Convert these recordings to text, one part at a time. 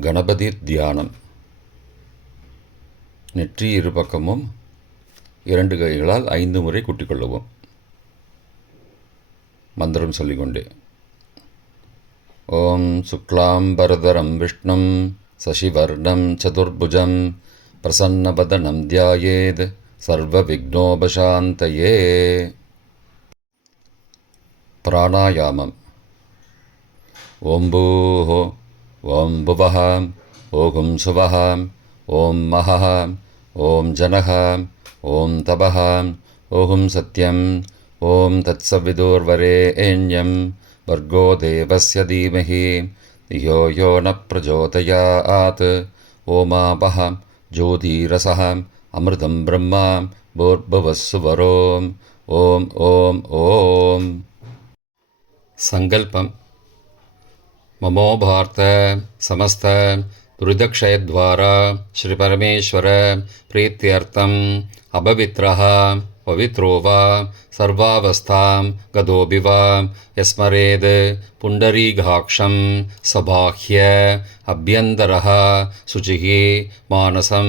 கணபதி தியானம். நெற்றி இரு பக்கமும் இரண்டு கைகளால் ஐந்து முறை குட்டிக்கொள்ளவும். மந்திரம் சொல்லிக்கொண்டே. ஓம் சுக்லாம்பரதரம் விஷ்ணும் சசிவர்ணம் சதுர்புஜம் பிரசன்னபதனம் தியாயேத் சர்வவிக்னோபசாந்தயே. பிராணாயாமம். ஓம்பூஹோ. ॐ भुवः ॐ सुवः ॐ महः ॐ जनः ॐ तपः ॐ सत्यम् ॐ तत्सविदुर्वरेण्यं भर्गो देवस्य धीमहि धियो यो न प्रचोदयात्। ओमापः ज्योतिरसः अमृतं ब्रह्म भूर्भुवस्सुवरोम् ॐ ॐ ॐ सङ्कल्पम् ममोभार्त समस्त दुरिदक्षयद्वारा श्रीपरमेश्वर प्रीत्यर्थम् अपवित्रः पवित्रो वा सर्वावस्थां गतोऽपि वा यस्मरेद् पुण्डरीकाक्षं सबाह्य अभ्यन्तरः शुचिः मानसं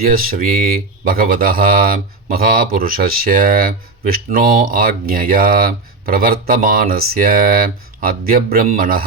अद्य श्रीभगवतः महापुरुषस्य विष्णो आज्ञया प्रवर्तमानस्य अद्य ब्रह्मणः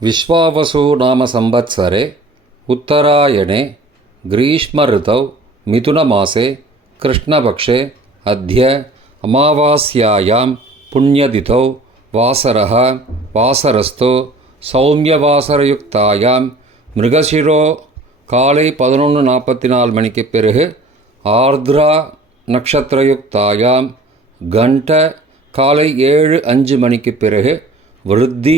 विश्वावसु नाम संवत्सरे उत्तरायणे ग्रीष्मऋतौ मिथुनमासे कृष्णपक्षे अद्य अमावास्यायां पुण्यतिथौ वासरः वासरस्तु சௌமியவாசரயுக்தாயாம் மிருகசிரோ காலை பதினொன்று நாற்பத்தி நாலு மணிக்கு பிறகு ஆர்த்ரா நட்சத்திரயுக்தாயாம் கண்ட காலை ஏழு அஞ்சு மணிக்கு பிறகு விருத்தி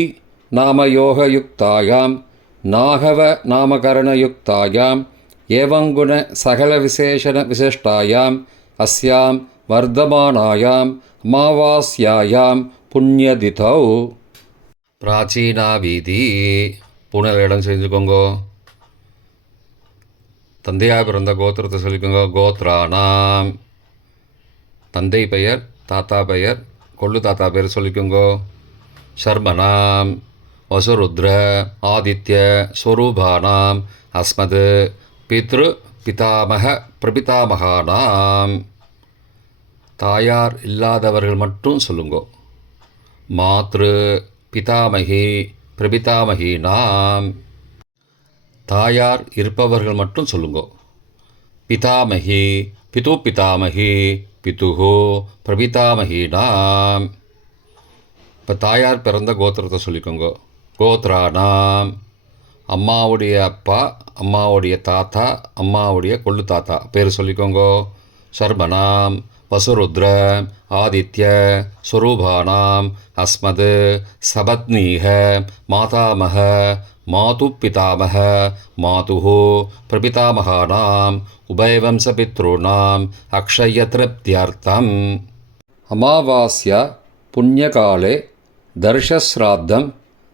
நாமயோகயுக்தாயாம். நாகவ நாமகரணயுக்தாயாம். ஏவங்குண சகல விசேஷண விசிஷ்டாயாம். அஸ்யாம் வர்த்தமானாயாம் அமாவாஸ்யாயாம். புண்ணியதிதௌ. பிராச்சீனா வீதி பூனல் இடம் செஞ்சுக்கோங்கோ. தந்தையாக பிறந்த கோத்திரத்தை சொல்லிக்கோங்க. கோத்ரானாம். தந்தை பெயர் தாத்தா பெயர் கொள்ளு தாத்தா பெயர் சொல்லிக்கோங்கோ. சர்மனாம். வசுருத்ர ஆதித்ய ஸ்வரூபானாம் அஸ்மது பித்ரு பிதாமக பிரபிதாமகானாம். தாயார் இல்லாதவர்கள் மட்டும் சொல்லுங்கோ. மாத்ரு பிதாமகி பிரபிதாமகினாம். தாயார் இருப்பவர்கள் மட்டும் சொல்லுங்கோ. பிதாமகி பிது பிதாமகி பிதுகோ பிரபிதாமகினாம். இப்போ தாயார் பிறந்த கோத்திரத்தை சொல்லிக்கோங்க. கோத்ரானாம் அம்மாவுடைய அப்பா அம்மாவுடைய தாத்தா அம்மாவுடைய கொள்ளு தாத்தா. பேர் சொல்லிக்கோங்க. சர்மனாம் வசுருத்ர ஆதித்ய ஸ்வரூபானாம் அஸ்மது சபத்னீக மாதாமக மாது பிதாமக மாது பிரபிதாமகானாம் உபயவம்சபித்ॄணாம் அக்ஷயத்ருப்தியர்த்தம். அமாவாஸ்யா புண்ணியகாலே தர்ஷஸ்ராத்தம்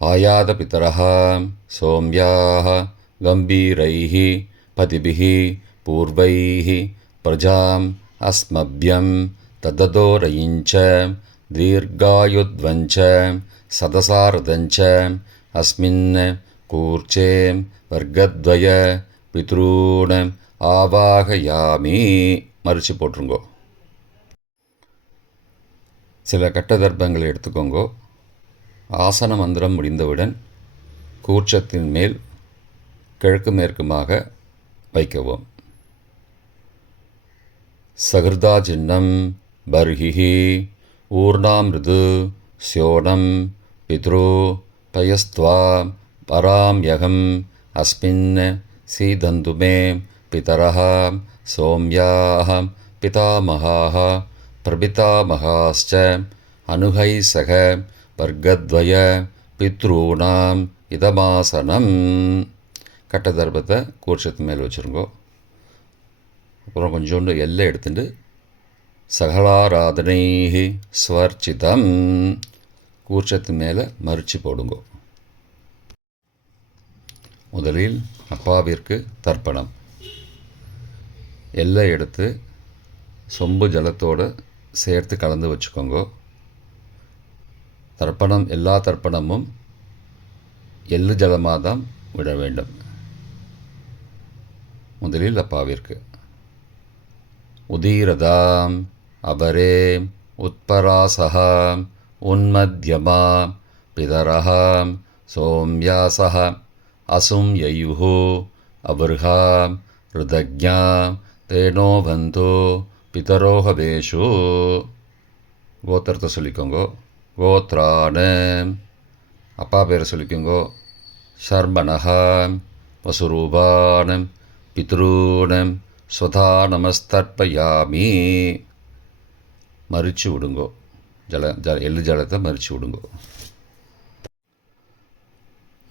ஆயாத பித்தரः சோம்யாः गम्भीरैः पतिभिः पूर्वैः प्रजाम् अस्मभ्यं तददोरयिञ्च दीर्घायुध्वञ्च सदसारदञ्च अस्मिन् कूर्चे वर्गद्वय பித்ரூண ஆவாகயாமி மறித்து போட்டுருங்கோ சில கட்ட தர்ப்பங்களை எடுத்துக்கோங்கோ ஆசன மந்திரம் முடிந்தவுடன் கூர்ச்சத்தின் மேல் கிழக்கு மேற்குமாக வைக்கவும். சகிருதா சின்னம் பர்ஹிஹி ஊர்ணாமிருது சியோனம் பித்ரு பயஸ்துவா பராம்யகம் அஸ்மின் சீதந்துமே பிதரः சோம்யாः பிதாமகாः பிரபிதாமகாश्च அனுகை சக வர்க்கத்வய பித்ரூணாம் இதமாசனம். கட்ட தர்பத்தை கூர்ச்சத்து மேலே வச்சுருங்கோ. அப்புறம் கொஞ்சோண்டு எல்லை எடுத்துட்டு சகலாராதனை ஸ்வர்ச்சிதம். கூர்ச்சத்து மேலே மறிச்சு போடுங்கோ. முதலில் அப்பாவிற்கு தர்ப்பணம். எல்லை எடுத்து சொம்பு ஜலத்தோடு சேர்த்து கலந்து வச்சுக்கோங்க. தர்ப்பணம் எல்லா தர்ப்பணமும் எள்ளு ஜலமாக தான் விட வேண்டும். முதலில் அப்பாவிற்கு. உதீரதாம் அபரே உத்பராசகாம் உன்மத்யமா பிதரஹாம் சோம்யாசः அசும் யயுஹு அபர்ஹாம் ருதஜ்ஞாம் தேனோ பிதரோகவேஷு பிதரோஹவேஷு. கோத்திரத்தை சொல்லிக்கோங்கோ. கோத்ரான. அப்பா பேரை சொல்லிக்கோங்கோ. சர்மணஹாம் வசுரூபானம் பித்ரூணம் சுதா நமஸ்தர்ப்பயாமி மறிச்சு விடுங்கோ. ஜல ஜல எள்ளு ஜலத்தை மறிச்சு விடுங்கோ.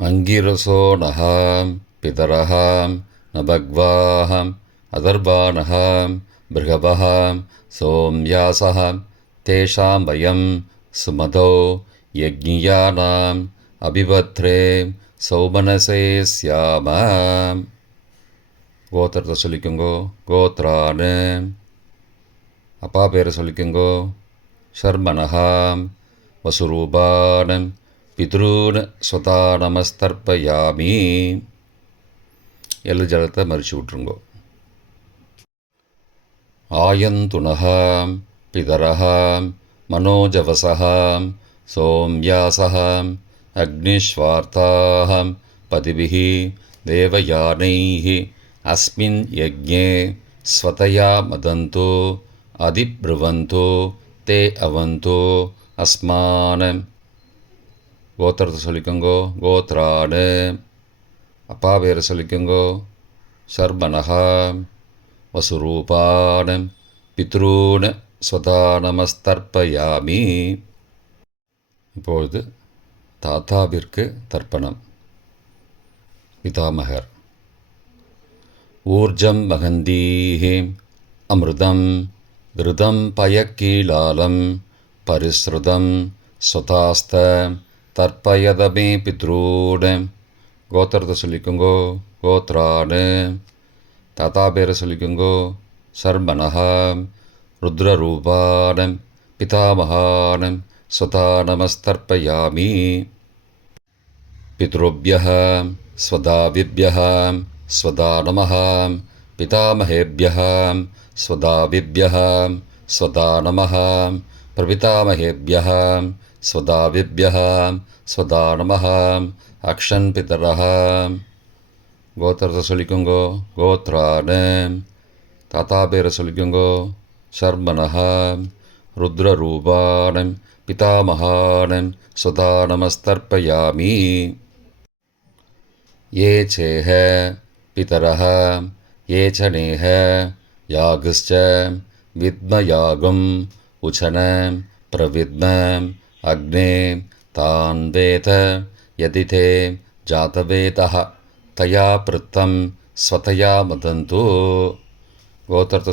அங்கிரசோ நகாம் பிதரஹாம் நபக்வாஹாம் அதர்பானஹாம் பிருகபஹாம் சோம்யாசஹாம் தேஷாம் பயம் சுமதோ யஜ்ஞியானாம் அபிபத்ரே சௌமனசே சியாம கோத்திரத்தை சொல்லிக்கோங்கோ கோத்ரானு அப்பா பேரை சொல்லிக்கோங்கோ ஷர்மனஹாம் வசுரூபானம் பித்ரூன் ஸ்வதா நமஸ்தர்ப்பயாமி எள்ளு ஜலத்தை மறிச்சு விட்ருங்கோ ஆயந்துணகாம் பிதரஹாம் மனோஜவசகாம் सोम्यासः अग्निश्वार्ताः पतिभिः देवयानैः अस्मिन् यज्ञे स्वतया मदन्तो அதிப்ருவந்தோ தே அவந்தோ அஸ்மான கோத்திரத்தை சொல்லிக்கோங்கோ கோத்ரானு அப்பா பேரை சொல்லிக்கோங்கோ சர்மனகா வசுரூபான பித்ரூன சதா நமஸ்தர்ப்பயாமி இப்பொழுது தாத்தாவிற்கு தர்ப்பணம். பிதாமகர் ஊர்ஜம் மகந்தீஹி அமிர்தம் கிருதம் பயக்கீலாலம் பரிஸ்ருதம் சுதாஸ்த தர்ப்பயதமே பித்ரூடு. கோத்திரத்தை சொல்லிக்கோங்கோ கோத்ரானு. தாத்தா பேரை சொல்லிக்கோங்கோ சர்மனஹா. ருத்ரரூபானம் பிதாமகானம் ஸ்வதா நமஸ்தர்ப்பயாமி पितृभ्यः स्वदाविभ्यः स्वदा नमः पितामहेभ्यः स्वदाविभ्यः स्वदा नमः प्रपितामहेभ्यः स्वदाविभ्यः स्वदा नमः अक्षन् पितरः கோத்திரத்தை சொல்லிக்கோங்கோ கோத்ரானு தாத்தா பேரை சொல்லிக்கோங்கோ शर्मणः रुद्ररूपाणं पितामहानं सदा ये चेह पितरः, ये च नेह, यागश्च उछन उचन प्रविद्म अग्ने तान् वेत, यदि ते जातवेदः तया पृत्तं स्वतया मदन्तु। गोत्रत्व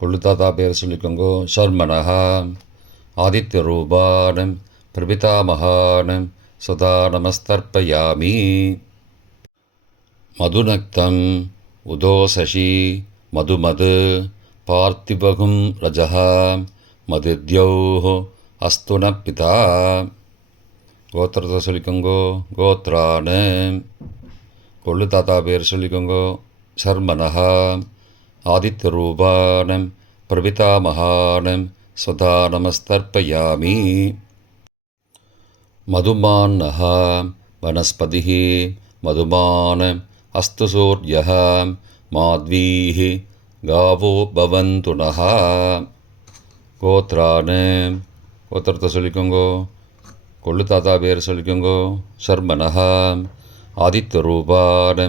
கொள்ளு தாத்தா பேர் சொல்லிக்கோங்கோ. ஷர்மனஹா ஆதித்ய ரூபானம் பிரபிதாமகானம் சதா நமஸ்தர்ப்பயாமி. மதுநக்தம். உதோசசி மதுமது. பார்த்திபகும் ரஜः மதித்யௌः அஸ்து ந பிதா. கோத்திரத்தை சொல்லிக்கோங்கோ. கோத்ரானு கொள்ளு தாத்தா பேர் சொல்லிக்கோங்கோ. சர்மனஹா. ஆதித்ய ரூபானம் பிரபிதாமகானம் சுதா நமஸ்தர்ப்பயாமி मधुमान्नः वनस्पतिः मधुमान् अस्तु सूर्यः माध्वीः गावो भवन्तु नः கோத்ரான் கோத்திரத்தை சொல்லிக்கோங்கோ கொள்ளு தாத்தா பேர் சொல்லிக்கோங்கோ சர்மனஹா ஆதித்ய ரூபான்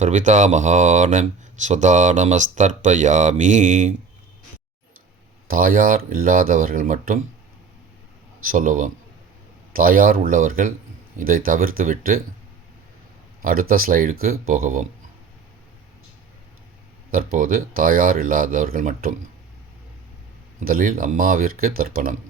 பிரபிதாமகான் ஸ்வதா நமஸ்தர்ப்பயாமி. தாயார் இல்லாதவர்கள் மட்டும் சொல்லுவோம். தாயார் உள்ளவர்கள் இதை தவிர்த்துவிட்டு அடுத்த ஸ்லைடுக்கு போகவும். தற்போது தாயார் இல்லாதவர்கள் மட்டும். முதலில் அம்மாவிற்கு தர்ப்பணம்.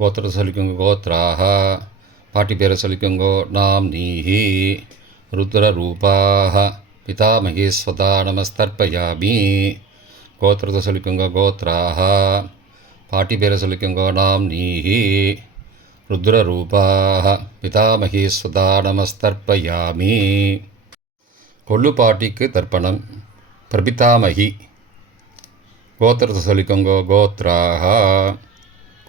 கோத்திரத்தை சொல்லிக்கோங்க கோத்ராக பாட்டி பேரை சொல்லிக்கோங்கோ நாம் நீஹி ருத்ரரூபாக பிதாமகி ஸ்வதா நமஸ்தர்ப்பயாமி கோத்திரத்தை சொல்லிக்கோங்க கோத்ராக பாட்டி பேரை சொல்லிக்கோங்கோ நாம் நீஹி ருத்ரரூபாக பிதாமகி சுதா நமஸ்தர்ப்பயாமி கொள்ளு பாட்டிக்கு தர்ப்பணம் பிரபிதாமகி கோத்திரத்தை சொல்லிக்கோங்கோ கோத்ராக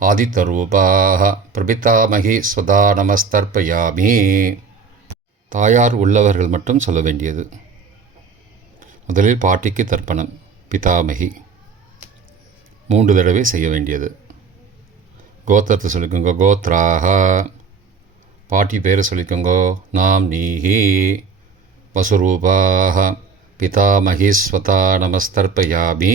ஆதித்தரூபாக பிரபிதாமகி ஸ்வதா நமஸ்தர்ப்பயாமி தாயார் உள்ளவர்கள் மட்டும் சொல்ல வேண்டியது. முதலில் பாட்டிக்கு தர்ப்பணம் பிதாமகி. மூன்று தடவை செய்ய வேண்டியது. கோத்திரத்தை சொல்லிக்கோங்க கோத்ராக பாட்டி பேரை சொல்லிக்கோங்கோ நாம் நீஹி. வசுரூபாக பிதாமகி ஸ்வதா நமஸ்தர்ப்பயாமி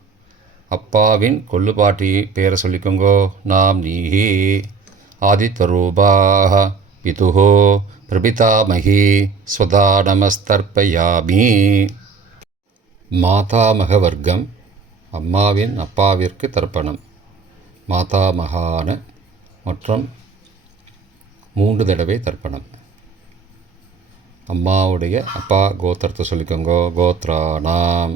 அப்பாவின் கொள்ளுப்பாட்டி பேரை சொல்லிக்கோங்கோ. நாம் நீஹி ஆதித்தரூபாக பிதுஹோ பிரபிதாமகி ஸ்வதா நமஸ்தர்ப்பயாமி மாதாமக வர்க்கம் அம்மாவின் அப்பாவிற்கு தர்ப்பணம். மாதாமகான மற்றும் மூன்று தடவை தர்ப்பணம். அம்மாவுடைய அப்பா கோத்திரத்தை சொல்லிக்கோங்கோ. கோத்ரானாம்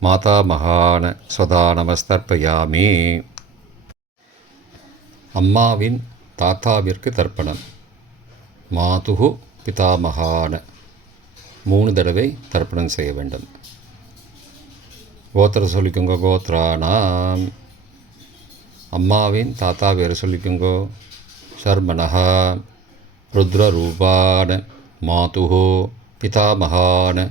மாதா மகான ஸ்வதா அம்மாவின் தாத்தாவிற்கு தர்ப்பணம். மாதுகு பிதாமகான மூணு தடவை தர்ப்பணம் செய்ய வேண்டும். கோத்திர சொல்லிக்கோங்க கோத்ரானாம் அம்மாவின் தாத்தா வேறு சொல்லிக்கோங்கோ. ஷர்மனஹா ருத்ரரூபான மாதுகோ பிதாமகான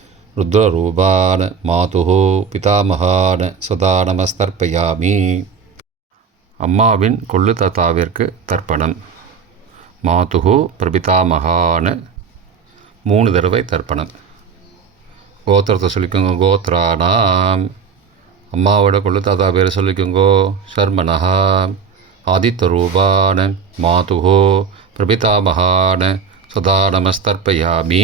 ருத்ரரூபான் மாதுகு பிதாமகான் சதா நமஸ்தர்ப்பயாமி அம்மாவின் கொள்ளு தாத்தாவிற்கு தர்ப்பணம். மாதுகு பிரபிதாமகான் மூணு தடவை தர்ப்பணம். கோத்திரத்தை சொல்லிக்கோங்க கோத்ரானாம். அம்மாவோட கொள்ளு தாத்தா பேர் சொல்லிக்கோங்கோ சர்மனஹா ஆதித்தரூபான் மாதுகு பிரபிதாமகான் சதா நமஸ்தர்ப்பயாமி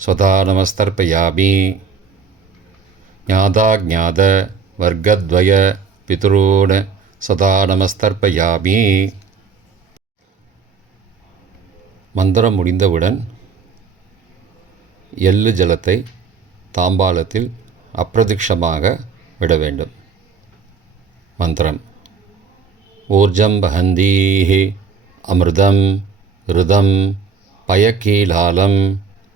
स्वधा नमस्तर्पयामि ज्ञाताज्ञात वर्गद्वय पितॄन् सदा நமஸ்தர்ப்பயாமி மந்திரம் முடிந்தவுடன் எள்ளு ஜலத்தை தாம்பாலத்தில் அப்பிரதிக்ஷமாக விட வேண்டும் மந்திரம் ஊர்ஜம் வஹந்தீஹி அமிர்தம் ருதம் பயக்கீலாலம்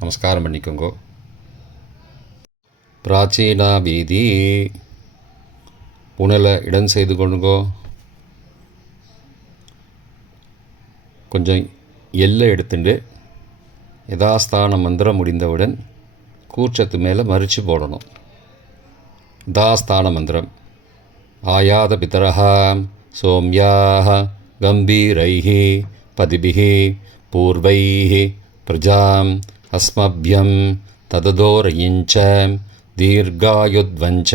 நமஸ்காரம் பண்ணிக்கோங்க. பிராச்சீனா வீதி புனலை இடம் செய்து கொள்ளுங்கோ. கொஞ்சம் எல்லை எடுத்துட்டு யதாஸ்தான மந்திரம் முடிந்தவுடன் கூற்றத்து மேலே மறித்து போடணும். தாஸ்தான மந்திரம். ஆயாத பிதரஹா சோம்யாக கம்பீரைஹி பதிபிகி பூர்வைஹி பிரஜாம் अस्मभ्यं तददोरयिञ्च दीर्घायुध्वञ्च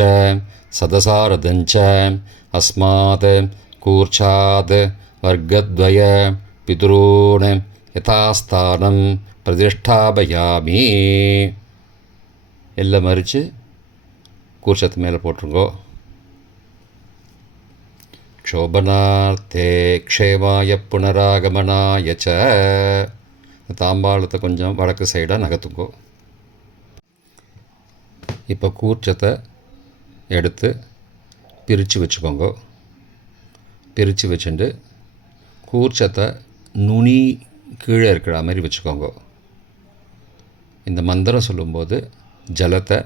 सदसारदञ्च अस्मात् कूर्चात् वर्गद्वय पितॄन् यथास्थानं பிரதிஷ்டாபயாமி எல்லாம் மறித்து கூர்ச்சத்து மேலே போட்டுருங்கோ க்ஷோபனார்த்தே க்ஷேமாய புனராகமனாய ச தாம்பாளத்தை கொஞ்சம் வடக்கு சைடாக நகர்த்துங்கோ. இப்போ கூர்ச்சத்தை எடுத்து பிரித்து வச்சுக்கோங்க. பிரித்து வச்சுட்டு கூர்ச்சத்தை நுனி கீழே இருக்கிற மாதிரி வச்சுக்கோங்க. இந்த மந்திரம் சொல்லும்போது ஜலத்தை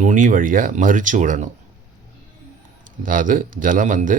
நுனி வழியாக மறித்து விடணும். அதாவது ஜலம் வந்து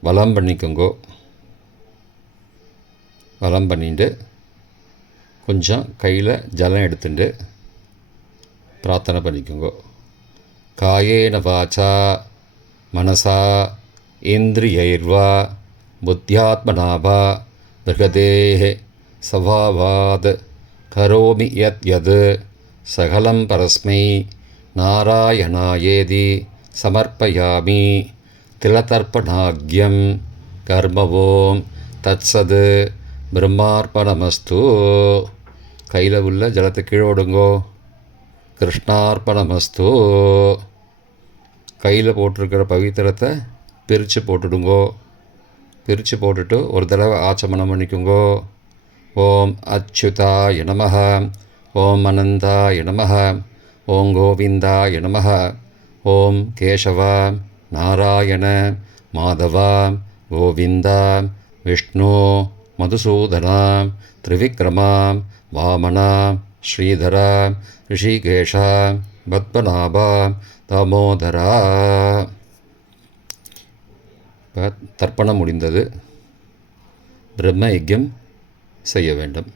வளம் பண்ணிக்கோங்கோ. வளம் பண்ணிட்டு கொஞ்சம் கையில் ஜலம் எடுத்துட்டு பிரார்த்தனை பண்ணிக்கோங்கோ. காயேன வாச்சா மனசா இந்திரியைர்வா புத்தியாத்மநாபா பிருகதேः சவாவாத் கரோமி யத் யத் சகலம் பரஸ்மை நாராயணாயேதி சமர்ப்பயாமி திலதர்ப்பணாக்யம் கர்மவோம் தத்சது பிரம்மார்ப்பணமஸ்து கையில் உள்ள ஜலத்தை கீழோடுங்கோ கிருஷ்ணார்ப்பணமஸ்து கையில் போட்டிருக்கிற பவித்திரத்தை பிரித்து போட்டுடுங்கோ. பிரித்து போட்டுட்டு ஒரு தடவை ஆச்சமனம் பண்ணிக்குங்கோ. ஓம் அச்சுதா நமः ஓம் அனந்தா நமः ஓம் கோவிந்தா நமः ஓம் கேசவா நாராயண மாதவா கோவிந்தா விஷ்ணு மதுசூதனா திரிவிக்ரமா வாமனா ஸ்ரீதரா ரிஷிகேஷா பத்மநாபா தாமோதரா. இப்போ தர்ப்பணம் முடிந்தது. பிரம்ம யஜ்யம் செய்ய வேண்டும்.